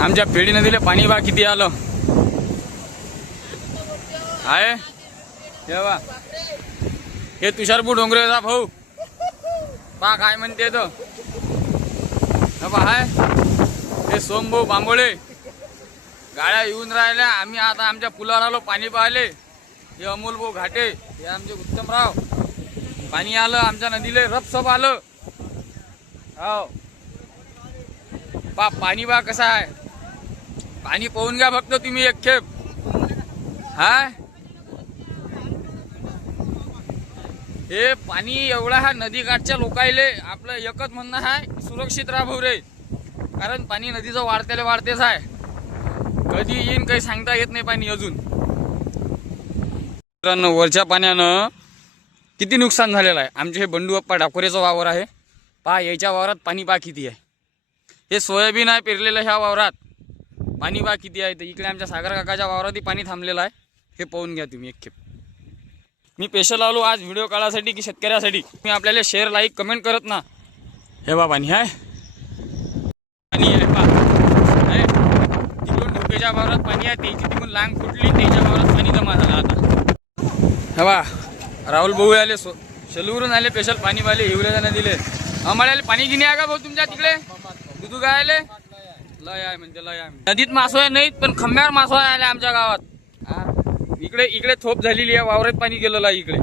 आमच्या पेढी नदीला पाणी बा किती आलं आहे तेव्हा हे तुषारपूर डोंगरेचा भाऊ पा काय म्हणते तो हाय हे सोमभाऊ बांबोळे गाड्या येऊन राहिल्या। आम्ही आता आमच्या पुलावर आलो पाणी पाहिले। हे अमोल भाऊ घाटे हे आमचे उत्तमराव पाणी आलं आमच्या नदीला रपसप आलं। हो पा पाणी बा कसा आहे पाणी पाहून घ्या फक्त तुम्ही एक खेप। हाय हे पाणी एवढा हा नदीकाठच्या लोकायले आपलं एकच म्हणणं आहे सुरक्षित राहा भाऊ रे, कारण पाणी नदीचं वाढतेले वाढतेच आहे। कधी येईन काही सांगता येत नाही पाणी अजून। मित्रांनो वरच्या पाण्यानं किती नुकसान झालेलं आहे। आमचे हे बंडू अप्पा डाकोरेचं वावर आहे पहा, याच्या वावरात पाणी पहा किती आहे। हे सोयाबीन आहे पेरलेलं ह्या वावरात पाणी पहा किती आहे। तर इकडे आमच्या सागर काकाच्या वावरातही पाणी थांबलेलं आहे। हे पाहून घ्या तुम्ही एक खेप। मी स्पेशल आलो आज व्हिडिओ काढायसाठी की शेतकऱ्यासाठी। मी आपल्याला शेअर लाईक कमेंट करत ना। हे बा पाणी आहे पाणी आहे पहा तिकडून ढोकेच्या वावरात पाणी आहे, त्याची तिकडून लांग फुटली त्याच्या वावरात पाणी जमा झालं आता। हे बा राहुल भाऊ आले शेलूवरून आले स्पेशल पाणी वाले हिवऱ्याला दिले। आम्हाला पाणी गिनी आहे का भाऊ तुमच्या तिकडे दुधू गायले लय आहे म्हणजे लय आहे। नदीत मासोया नाहीत पण खंब्यावर मासोया आल्या आमच्या गावात। इकडे इकडे थोप झालेली आहे वावरात पाणी गेलेलं आहे इकडे।